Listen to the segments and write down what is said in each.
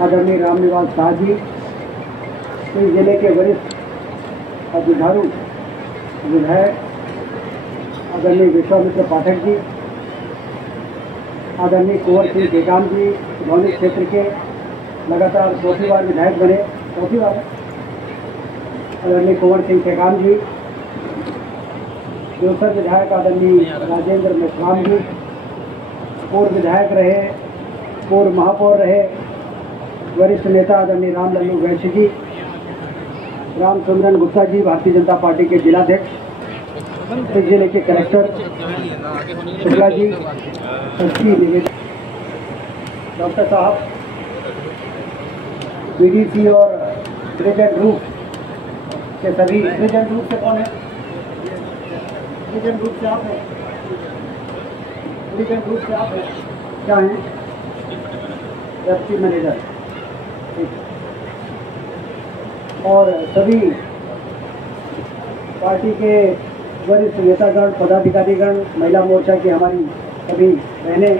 आदरणीय रामनिवास शाह जी, इस जिले के वरिष्ठ और जुझारू विधायक आदरणीय विश्वामित्र पाठक जी, आदरणीय कुंवर सिंह टेकाम जी, भौनिक क्षेत्र के लगातार चौथी बार विधायक बने, चौथी बार आदरणीय कुंवर सिंह टेकाम जी, दूसरे विधायक आदरणीय राजेंद्र मेश्राम जी, पूर्व विधायक रहे, पूर्व महापौर रहे, वरिष्ठ नेता आदरणीय राम लल्लू वैश्य जी, रामचंद्रन गुप्ता जी, भारतीय जनता पार्टी के जिलाध्यक्ष, इस जिले के कलेक्टर शुक्ला जी, एसपी निवेदित, डॉक्टर साहब, बीडीसी और प्रेजेंट ग्रुप के सभी, प्रेजेंट ग्रुप से कौन है? प्रेजेंट ग्रुप से आप हैं? प्रेजेंट ग्रुप से आप हैं? क्या हैं? एसपी मैनेजर और सभी पार्टी के वरिष्ठ नेतागण, पदाधिकारीगण, महिला मोर्चा की हमारी सभी बहनें,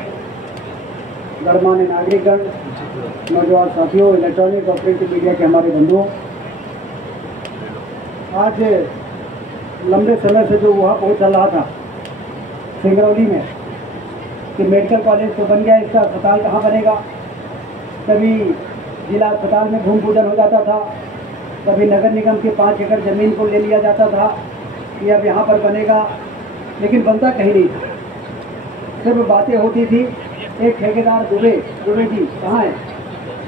गणमान्य नागरिकगण, नौजवान साथियों, इलेक्ट्रॉनिक और प्रिंट मीडिया के हमारे बंधुओं, आज लंबे समय से जो वहाँ पहुँच चल रहा था सिंगरौली में कि मेडिकल कॉलेज तो बन गया, इसका अस्पताल कहाँ बनेगा, कभी जिला अस्पताल में भूमि पूजन हो जाता था, कभी नगर निगम के 5 एकड़ ज़मीन को ले लिया जाता था कि अब यहाँ पर बनेगा, लेकिन बनता कहीं नहीं था, सिर्फ बातें होती थी। एक ठेकेदार दुबे जी कहाँ है,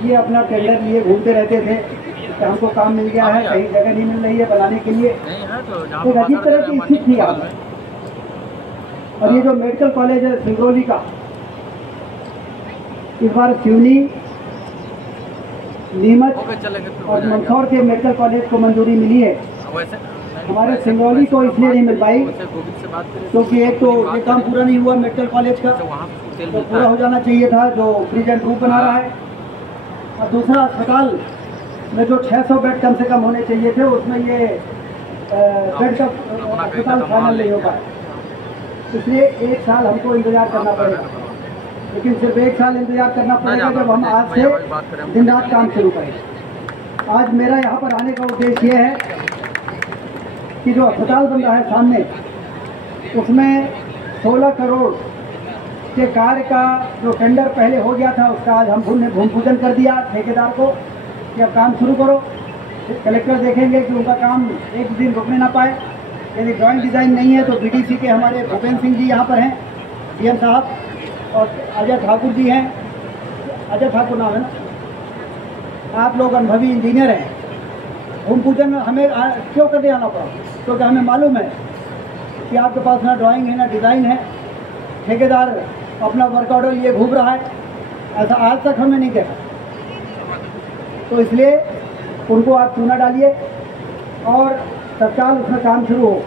ये अपना टेंडर लिए घूमते रहते थे कि हमको काम मिल गया है, कहीं जगह नहीं मिल रही है बनाने के लिए, एक अजीब तरह की स्थिति थी यहाँ पर। और ये जो मेडिकल कॉलेज है सिंगरौली का, इस बार सिवनी, नीमच और मंदसौर के मेडिकल कॉलेज को मंजूरी मिली है। हमारे सिंगरौली को इसलिए नहीं मिल पाई क्योंकि एक तो ये काम पूरा नहीं हुआ मेडिकल कॉलेज का, तो पूरा हो जाना चाहिए था जो प्रेजेंट ग्रुप बना रहा है, और दूसरा अस्पताल में जो 600 बेड कम से कम होने चाहिए थे, उसमें ये बेड का अस्पताल फाइनल नहीं हो पाया, इसलिए 1 साल हमको इंतजार करना पड़ेगा। लेकिन सिर्फ 1 साल इंतजार करना पड़ेगा जब हम आज से दिन रात काम शुरू करें। आज मेरा यहाँ पर आने का उद्देश्य ये है कि जो अस्पताल बन रहा है सामने, उसमें 16 करोड़ के कार्य का जो टेंडर पहले हो गया था, उसका आज हम भूमि पूजन कर दिया ठेकेदार को कि अब काम शुरू करो। कलेक्टर देखेंगे कि उनका काम एक दिन रुकने ना पाए। यदि ड्राइंग डिज़ाइन नहीं है तो बीडीसी के हमारे भूपेंद्र सिंह जी यहाँ पर हैं, सीएम साहब, और अजय ठाकुर जी हैं, अजय ठाकुर नाम है ना, आप लोग अनुभवी इंजीनियर हैं। भूमि पूजन में हमें क्यों करने आना पड़ा? क्योंकि हमें मालूम है कि आपके पास ना ड्राइंग है ना डिज़ाइन है, ठेकेदार अपना वर्क ऑर्डर लिए घूम रहा है, ऐसा आज तक हमने नहीं देखा। तो इसलिए उनको आप चूना डालिए और तत्काल उसमें काम शुरू हो।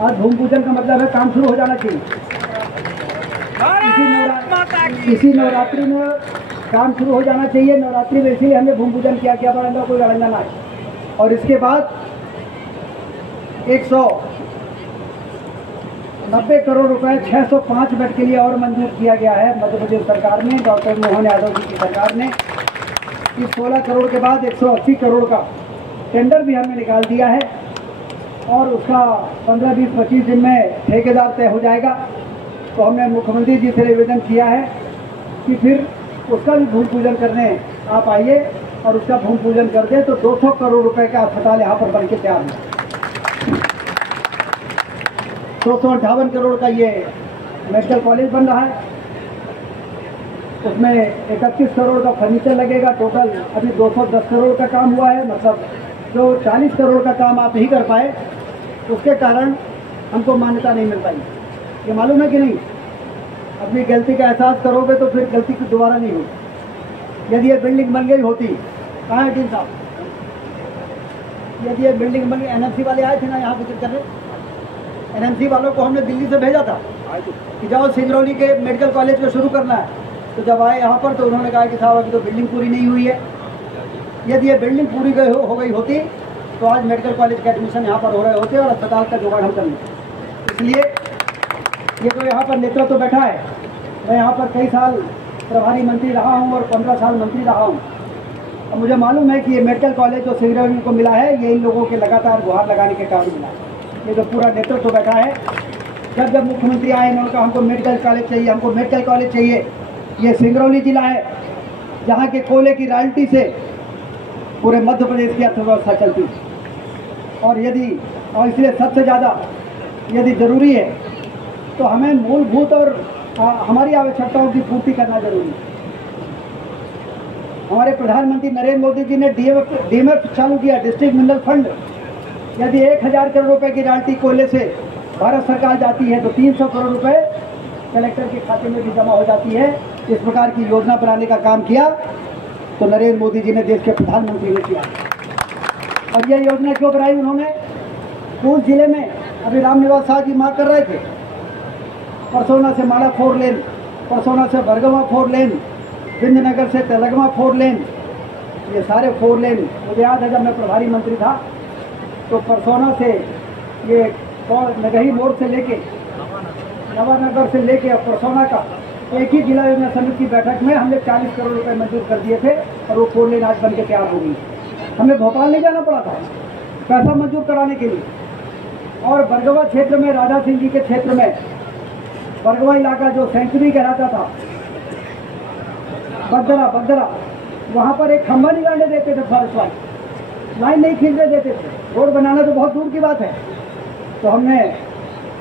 आज भूमि पूजन का मतलब है काम शुरू हो जाना चाहिए। इसी नवरात्रि में काम शुरू हो जाना चाहिए। नवरात्रि में इसीलिए हमने भूमि पूजन किया, क्या बड़ा कोई लड़ंगा ना है। और इसके बाद 190 करोड़ रुपए 605 बेड के लिए और मंजूर किया गया है मध्य प्रदेश सरकार ने, डॉक्टर मोहन यादव जी की सरकार ने। इस 16 करोड़ के बाद 180 करोड़ का टेंडर भी हमने निकाल दिया है और उसका 15, 20, 25 दिन में ठेकेदार तय हो जाएगा। तो हमने मुख्यमंत्री जी से निवेदन किया है कि फिर उसका भी भूमि पूजन करने आप आइए और उसका भूमि पूजन कर दें, तो 200 करोड़ रुपए का अस्पताल यहाँ पर बन के तैयार है। 258 करोड़ का ये मेडिकल कॉलेज बन रहा है, उसमें 31 करोड़ का फर्नीचर लगेगा। टोटल अभी 210 करोड़ का काम हुआ है, मतलब जो 40 करोड़ का काम आप ही कर पाए, उसके कारण हमको मान्यता नहीं मिल पाई। ये मालूम है कि नहीं? अपनी गलती का एहसास करोगे तो फिर गलती की दोबारा नहीं होगी। यदि ये बिल्डिंग बन गई होती, कहाँ है टीम साहब? यदि ये बिल्डिंग बन गई, एनएमसी वाले आए थे ना यहाँ विजिट करने, एनएमसी वालों को हमने दिल्ली से भेजा था कि जाओ सिंगरौली के मेडिकल कॉलेज को शुरू करना है। तो जब आए यहाँ पर तो उन्होंने कहा कि साहब अभी तो बिल्डिंग पूरी नहीं हुई है। यदि ये बिल्डिंग पूरी हो गई होती तो आज मेडिकल कॉलेज के एडमिशन यहाँ पर हो रहे होते और अस्पताल का जुगाड़ हम कर लेते। इसलिए ये तो यहाँ पर नेतृत्व तो बैठा है, मैं यहाँ पर कई साल प्रभारी मंत्री रहा हूँ और 15 साल मंत्री रहा हूँ। अब मुझे मालूम है कि ये मेडिकल कॉलेज जो सिंगरौली को मिला है, ये इन लोगों के लगातार गुहार लगाने के कारण मिला है। ये जो पूरा नेतृत्व बैठा है, जब मुख्यमंत्री आए इन्होंने कहा हमको मेडिकल कॉलेज चाहिए, हमको मेडिकल कॉलेज चाहिए। ये सिंगरौली जिला है जहाँ के कोयले की रॉयल्टी से पूरे मध्य प्रदेश की अर्थव्यवस्था चलती है। और इसलिए सबसे ज़्यादा यदि ज़रूरी है तो हमें मूलभूत और हमारी आवश्यकताओं की पूर्ति करना जरूरी है। हमारे प्रधानमंत्री नरेंद्र मोदी जी ने डीएमएफ चालू किया, डिस्ट्रिक्ट मिनरल फंड। यदि 1000 करोड़ रुपए की रॉयल्टी कोयले से भारत सरकार जाती है तो 300 करोड़ रुपए कलेक्टर के खाते में भी जमा हो जाती है। इस प्रकार की योजना बनाने का काम किया तो नरेंद्र मोदी जी ने, देश के प्रधानमंत्री ने किया। और यह योजना क्यों बनाई उन्होंने? उस जिले में अभी रामनिवास साहब जी मांग कर रहे थे, परसोना से माड़ा 4 लेन, परसोना से बरगवा 4 लेन, विंध्यनगर से तेलगमा 4 लेन, ये सारे 4 लेन। मुझे याद है जब मैं प्रभारी मंत्री था तो परसोना से ये नगही मोड़ से लेके नवानगर से लेके और परसोना का एक ही जिला योजना समिति की बैठक में हमने 40 करोड़ रुपए मंजूर कर दिए थे और वो 4 लेन आज बन के तैयार हो गई। हमें भोपाल नहीं जाना पड़ा था पैसा मंजूर कराने के लिए। और बरगवा क्षेत्र में, राधा सिंह जी के क्षेत्र में, बरगवा इलाका जो सेंचुरी कहलाता था, बगदरा, वहाँ पर एक खंभा नहीं गाड़ने देते थे फॉरेस्ट वाले, लाइन नहीं खींचने देते थे। रोड बनाना तो बहुत दूर की बात है। तो हमने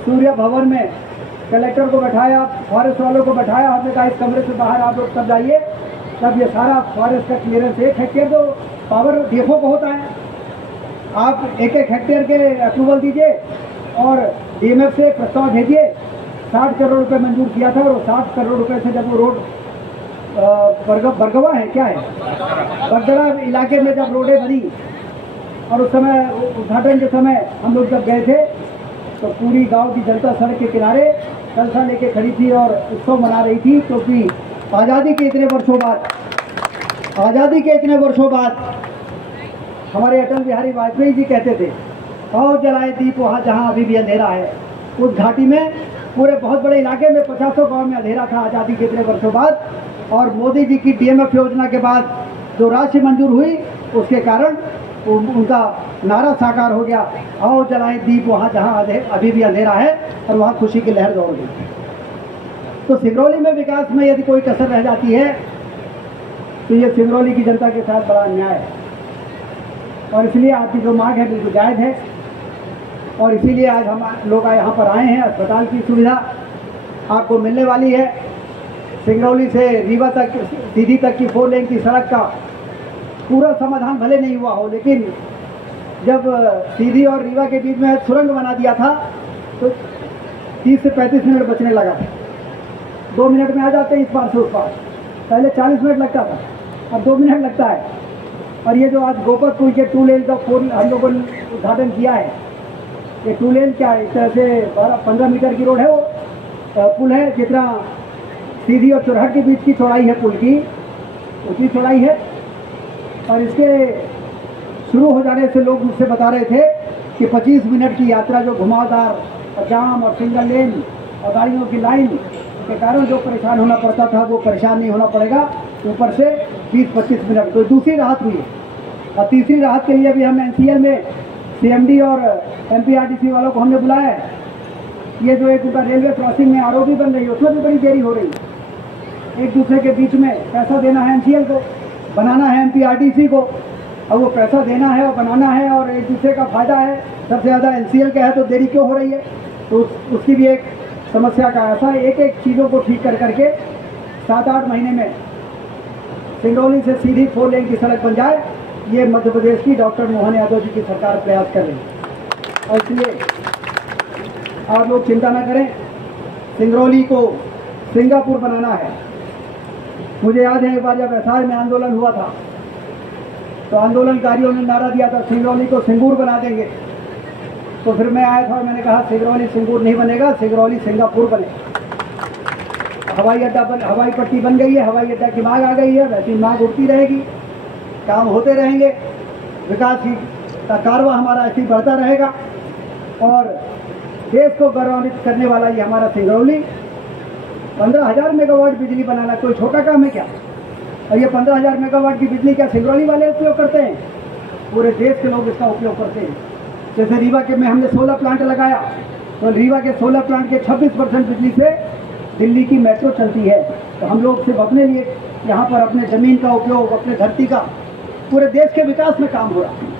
सूर्य भवन में कलेक्टर को बैठाया, फॉरेस्ट वालों को बैठाया, हमने कहा इस कमरे से बाहर आप लोग तब जाइए, तब ये सारा फॉरेस्ट का क्लियरेंस 1 हेक्टेयर तो पावर डीएफओ को होता है, आप 1-1 हेक्टेयर के अप्रूवल दीजिए और डीएमएफ से प्रस्ताव भेजिए। 60 करोड़ रुपए मंजूर किया था और 60 करोड़ रुपए से जब वो रोड बरगवा है क्या है, बगदरा इलाके में जब रोडें बनी और उस समय उद्घाटन के समय हम लोग जब गए थे तो पूरी गांव की जनता सड़क के किनारे कलसा लेके खड़ी थी और उत्सव मना रही थी, क्योंकि आज़ादी के इतने वर्षों बाद हमारे अटल बिहारी वाजपेयी जी कहते थे, और जलाए दीप वहाँ जहाँ अभी भी अंधेरा है। उस घाटी में पूरे बहुत बड़े इलाके में 50 गाँव में अंधेरा था आज़ादी के इतने वर्षों बाद। और मोदी जी की डीएमएफ योजना के बाद जो राशि मंजूर हुई उसके कारण उनका नारा साकार हो गया, आओ जलाएं दीप वहाँ जहाँ अभी भी अंधेरा है, और वहाँ खुशी की लहर दौड़ गई। तो सिंगरौली में विकास में यदि कोई कसर रह जाती है तो ये सिंगरौली की जनता के साथ बड़ा अन्याय है। और इसलिए आपकी जो मांग है बिल्कुल जायज़ है और इसीलिए आज हम लोग यहाँ पर आए हैं। अस्पताल की सुविधा आपको मिलने वाली है। सिंगरौली से रीवा तक, सीधी तक की 4 लेन की सड़क का पूरा समाधान भले नहीं हुआ हो, लेकिन जब सीधी और रीवा के बीच में सुरंग बना दिया था तो 30 से 35 मिनट बचने लगा। 2 मिनट में आ जाते हैं इस पार से उस पार, पहले 40 मिनट लगता था, अब 2 मिनट लगता है। और ये जो आज गोपतपुर के 2 लेन का 4 हम लोगों ने उद्घाटन किया है, ये 2 लेन क्या है, इस तरह से 12-15 मीटर की रोड है, वो पुल है, जितना सीधी और चुरहट के बीच की चौड़ाई है पुल की उतनी चौड़ाई है। और इसके शुरू हो जाने से लोग मुझसे बता रहे थे कि 25 मिनट की यात्रा जो घुमावदार और जाम और सिंगल लेन और गाड़ियों की लाइन के कारण जो परेशान होना पड़ता था वो परेशान नहीं होना पड़ेगा। ऊपर से 20-25 मिनट तो दूसरी राहत हुई है। और तीसरी राहत के लिए भी हम एनसीएल में सीएमडी और एमपीआरडीसी वालों को हमने बुलाया है। ये जो एक उनका रेलवे क्रॉसिंग में आरओबी बन रही है उसमें भी बड़ी देरी हो रही है। एक दूसरे के बीच में पैसा देना है एनसीएल को, बनाना है एमपीआरडीसी को, और वो पैसा देना है और बनाना है और एक दूसरे का फायदा है। सबसे ज़्यादा एनसीएल का है तो देरी क्यों हो रही है, तो उसकी भी एक समस्या का ऐसा एक चीज़ों को ठीक कर करके 7-8 महीने में सिंगरौली से सीधी 4 लेन की सड़क बन जाए, ये मध्य प्रदेश की डॉक्टर मोहन यादव जी की सरकार प्रयास कर रही है। और इसलिए आप लोग चिंता न करें, सिंगरौली को सिंगापुर बनाना है। मुझे याद है एक बार जब एसआई में आंदोलन हुआ था तो आंदोलनकारियों ने नारा दिया था सिंगरौली को सिंगूर बना देंगे। तो फिर मैं आया था और मैंने कहा सिंगरौली सिंगूर नहीं बनेगा, सिंगरौली सिंगापुर बने। हवाई पट्टी बन गई है, हवाई अड्डा की मांग आ गई है, वैसी मांग उठती रहेगी, काम होते रहेंगे, विकास का कारवा हमारा ऐसे ही बढ़ता रहेगा। और देश को गौरवान्वित करने वाला ये हमारा सिंगरौली 15,000 मेगावाट बिजली बनाना कोई छोटा काम है क्या? और ये 15,000 मेगावाट की बिजली क्या सिंगरौली वाले उपयोग करते हैं? पूरे देश के लोग इसका उपयोग करते हैं। जैसे रीवा के में हमने सोलर प्लांट लगाया, तो रीवा के सोलर प्लांट के 26% बिजली से दिल्ली की मेट्रो चलती है। तो हम लोग सिर्फ अपने लिए यहाँ पर अपने ज़मीन का उपयोग, अपने धरती का, पूरे देश के विकास में काम हो रहा है।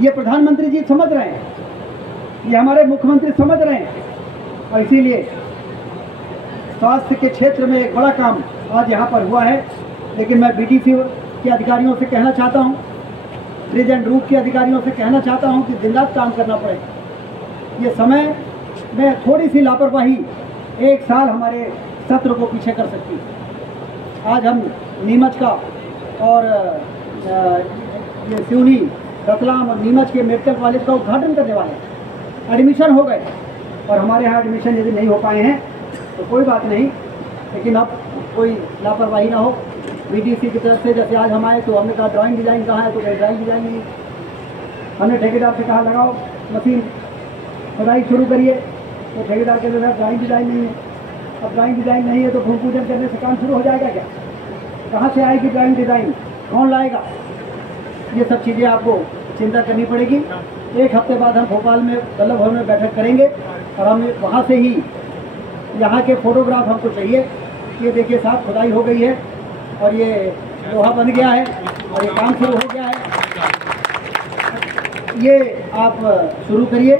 ये प्रधानमंत्री जी समझ रहे हैं, ये हमारे मुख्यमंत्री समझ रहे हैं, और इसीलिए स्वास्थ्य के क्षेत्र में एक बड़ा काम आज यहाँ पर हुआ है। लेकिन मैं बीडीसी के अधिकारियों से कहना चाहता हूँ, ब्रिज एंड रूट के अधिकारियों से कहना चाहता हूँ कि दिन रात काम करना पड़ेगा। ये समय में थोड़ी सी लापरवाही 1 साल हमारे सत्र को पीछे कर सकती है। आज हम नीमच का और ये सिवनी, रतलाम और नीमच के मेडिकल कॉलेज का उद्घाटन करने वाले हैं। एडमिशन हो गए और हमारे यहाँ एडमिशन यदि नहीं हो पाए हैं तो कोई बात नहीं, लेकिन अब कोई लापरवाही ना हो। बीडीसी की तरफ से जैसे आज हम आए तो हमने कहा ड्राइंग डिज़ाइन कहाँ है, तो ड्राइंग डिज़ाइन नहीं। हमने ठेकेदार से कहा लगाओ मशीन, खुदाई शुरू करिए, तो ठेकेदार के लिए ड्राइंग डिज़ाइन नहीं है। अब ड्राइंग डिज़ाइन नहीं है तो भूमि पूजन करने से काम शुरू हो जाएगा क्या? कहाँ से आएगी ड्राइंग डिज़ाइन, कौन लाएगा? ये सब चीज़ें आपको चिंता करनी पड़ेगी। 1 हफ्ते बाद हम भोपाल में वल्लभ भवन में बैठक करेंगे और हम वहाँ से ही यहाँ के फोटोग्राफ हमको चाहिए। ये देखिए साहब, खुदाई हो गई है और ये लोहा बन गया है और ये काम शुरू हो गया है। ये आप शुरू करिए,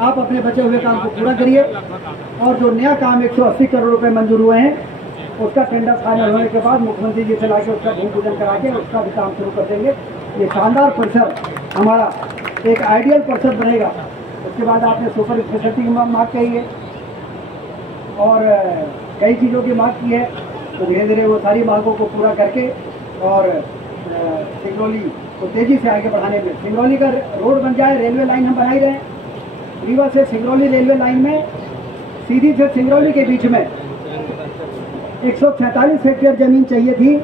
आप अपने बचे हुए काम को पूरा करिए, और जो नया काम 180 करोड़ रुपए मंजूर हुए हैं उसका टेंडर फाइनल होने के बाद मुख्यमंत्री जी से लाके उसका भूमि पूजन करा के उसका भी काम शुरू कर देंगे। ये शानदार परिसर हमारा एक आइडियल परिसर बनेगा। उसके बाद आपने सुपर स्पेशलिटी की मांग कही है और कई चीज़ों की मांग की है, तो धीरे धीरे वो सारी मांगों को पूरा करके और सिंगरौली को तेज़ी से आगे बढ़ाने में, सिंगरौली का रोड बन जाए, रेलवे लाइन हम बना ही रहे हैं। रीवा से सिंगरौली रेलवे लाइन में सीधी से सिंगरौली के बीच में 146 हेक्टेयर ज़मीन चाहिए थी,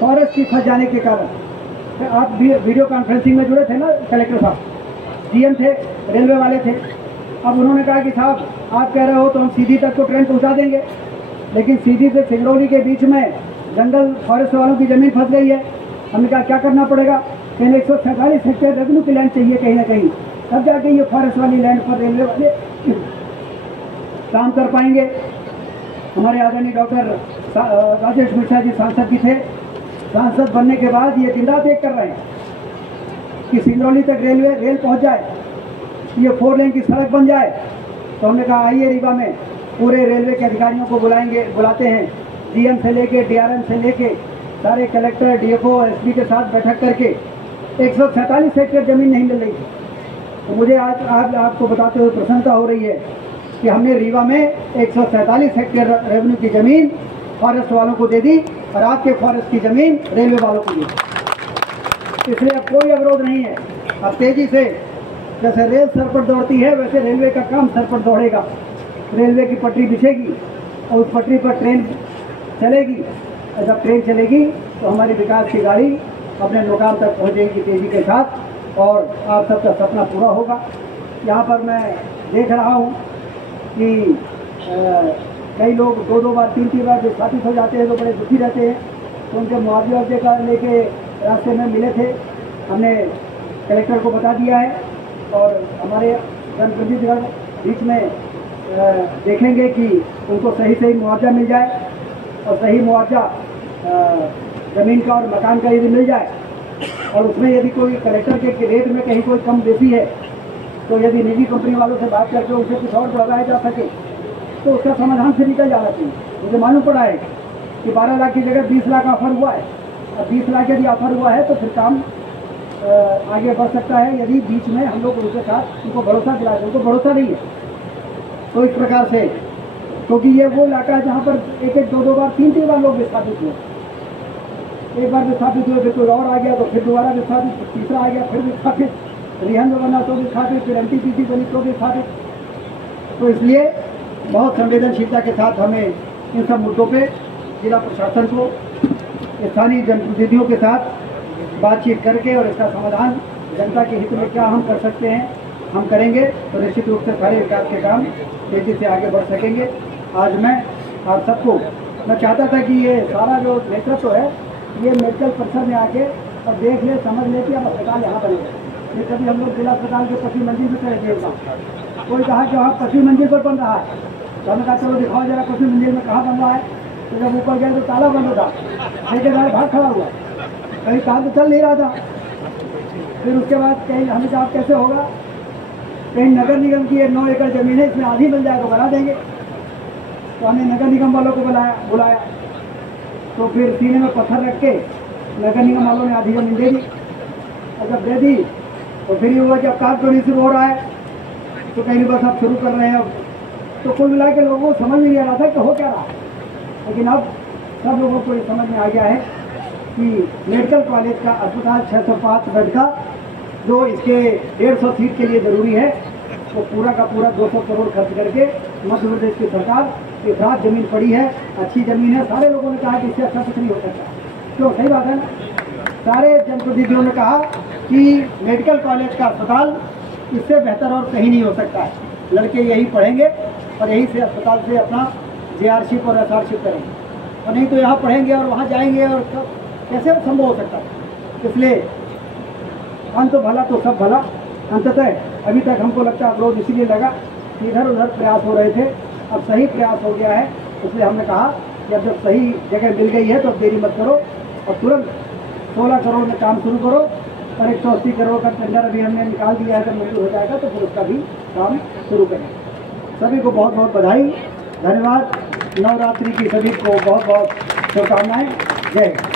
फॉरेस्ट की फंस जाने के कारण। आप भी वीडियो कॉन्फ्रेंसिंग में जुड़े थे ना, कलेक्टर साहब, डीएम थे, रेलवे वाले थे। अब उन्होंने कहा कि साहब आप कह रहे हो तो हम सीधी तक तो ट्रेन पहुंचा देंगे, लेकिन सीधी से सिंगरौली के बीच में जंगल फॉरेस्ट वालों की ज़मीन फंस गई है। हमने कहा क्या करना पड़ेगा? कहीं 147 हेक्टेयर रेवेन्यू की लैंड चाहिए कहीं ना कहीं, तब जाके ये फॉरेस्ट वाली लैंड पर रेलवे वाले काम कर पाएंगे। हमारे आदरणीय डॉक्टर राजेश मिश्रा जी सांसद भी थे। सांसद बनने के बाद ये दिन रात एक कर रहे हैं कि सिंगरौली तक रेल पहुंच जाए, ये 4 लेन की सड़क बन जाए। तो हमने कहा आइए रीवा में पूरे रेलवे के अधिकारियों को बुलाते हैं, डीएम से लेके डीआरएम से लेके सारे कलेक्टर, डीएफओ, एसपी के साथ बैठक करके 147 हेक्टेयर ज़मीन नहीं मिल रही थी। तो मुझे आज आपको बताते हुए प्रसन्नता हो रही है कि हमने रीवा में 147 हेक्टेयर रेवेन्यू की ज़मीन फॉरेस्ट वालों को दे दी और आपके फॉरेस्ट की ज़मीन रेलवे वालों को दी। इसलिए अब कोई अवरोध नहीं है। अब तेज़ी से जैसे रेल सर पर दौड़ती है वैसे रेलवे का काम सर पर दौड़ेगा। रेलवे की पटरी बिछेगी और उस पटरी पर ट्रेन चलेगी, और जब ट्रेन चलेगी तो हमारी विकास की गाड़ी अपने मुकाम तक पहुँचेगी तेज़ी के साथ और आप सबका सपना पूरा होगा। यहाँ पर मैं देख रहा हूँ कि कई लोग 2-2 बार 3-3 बार विस्थापित हो जाते हैं तो बड़े दुखी रहते हैं। तो उनके मुआवजे का लेके रास्ते में मिले थे, हमने कलेक्टर को बता दिया है और हमारे जनप्रतिनिधिगण बीच में देखेंगे कि उनको सही मुआवजा मिल जाए और सही मुआवजा ज़मीन का और मकान का यदि मिल जाए और उसमें यदि कोई कलेक्टर के रेट में कहीं कोई कम बेसी है तो यदि निजी कंपनी वालों से बात करके उसे कुछ और बढ़ाया जा सके तो उसका समाधान से निकल जाना चाहिए। मुझे मालूम पड़ा है कि 12 लाख की जगह 20 लाख ऑफर हुआ है, और 20 लाख यदि ऑफर हुआ है तो फिर काम आगे बढ़ सकता है यदि बीच में हम लोग उनके साथ उनको भरोसा दिलाए। उनको भरोसा नहीं है तो इस प्रकार से, क्योंकि ये वो इलाका है जहाँ पर 1-2 बार 3-3 बार लोग विस्थापित हुए। एक बार विस्थापित हुए, फिर कोई और आ गया तो फिर दोबारा विस्थापित, तीसरा आ गया फिर विस्थापित, रिहंद बना तो विस्थापित, फिर एनटीपीसी बनी तो विस्थापित। तो इसलिए बहुत संवेदनशीलता के साथ हमें इन सब मुद्दों पे जिला प्रशासन को स्थानीय जनप्रतिनिधियों के साथ बातचीत करके और इसका समाधान जनता के हित में क्या हम कर सकते हैं हम करेंगे, तो निश्चित रूप से सारे विकास के काम तेजी से आगे बढ़ सकेंगे। आज मैं आप सबको मैं चाहता था कि ये सारा जो नेतृत्व है ये मेडिकल परिसर में आके और देख ले, समझ ले कि अब अस्पताल यहाँ बनेगा। ये कभी हम लोग जिला अस्पताल के 25 मंजिल में चले गए। कोई कहा कि वहाँ 25 मंजिल पर बन रहा है, तो हमने कहा चलो दिखाओ जरा 25 मंजिल में कहाँ बन रहा है। तो जब ऊपर गए तो ताला बंद था, ठेकेदार भाग खड़ा हुआ, कहीं काम तो चल नहीं रहा था। फिर उसके बाद कहीं हमें कहा कैसे होगा, कहीं नगर निगम की 9 एकड़ ज़मीन है, इसमें आधी मिल जाए तो बना देंगे। तो हमने नगर निगम वालों को बुलाया, तो फिर सीने में पत्थर रख के नगर निगम वालों ने आधी ज़मीन दे दी। और जब दे दी तो फिर ये हुआ कि अब काम तो नहीं शुरू हो रहा है, तो कहीं बस अब शुरू कर रहे हैं। अब तो कुल मिला के लोगों को समझ में नहीं आ रहा था कि हो क्या रहा है, लेकिन अब सब लोगों को ये समझ में आ गया है कि मेडिकल कॉलेज का अस्पताल 605 बेड का जो इसके 150 सीट के लिए ज़रूरी है, वो पूरा का पूरा 200 करोड़ खर्च करके मध्य प्रदेश की सरकार इफरात ज़मीन पड़ी है, अच्छी ज़मीन है। सारे लोगों ने कहा कि इससे अच्छा कुछ नहीं हो सकता। क्यों? सही बात है ना। सारे जनप्रतिनिधियों ने कहा कि मेडिकल कॉलेज का अस्पताल इससे बेहतर और कहीं नहीं हो सकता है। लड़के यही पढ़ेंगे और यहीं से अस्पताल से अपना JRशिप और SRशिप करेंगे, और नहीं तो यहाँ पढ़ेंगे और वहाँ जाएंगे, और कैसे संभव हो सकता है। इसलिए अंत भला तो सब भला। अंततः अभी तक हमको लगता है अवरोध इसीलिए लगा कि इधर उधर प्रयास हो रहे थे, अब सही प्रयास हो गया है। इसलिए हमने कहा कि अब जब सही जगह मिल गई है तो अब देरी मत करो और तुरंत 16 करोड़ में काम शुरू करो। और 180 करोड़ का टेंडर अभी हमने निकाल दिया है, जब मंजूर हो जाएगा तो फिर उसका भी काम शुरू करें। सभी को बहुत बहुत बधाई, धन्यवाद। नवरात्रि की सभी को बहुत बहुत शुभकामनाएं। जय हिंद।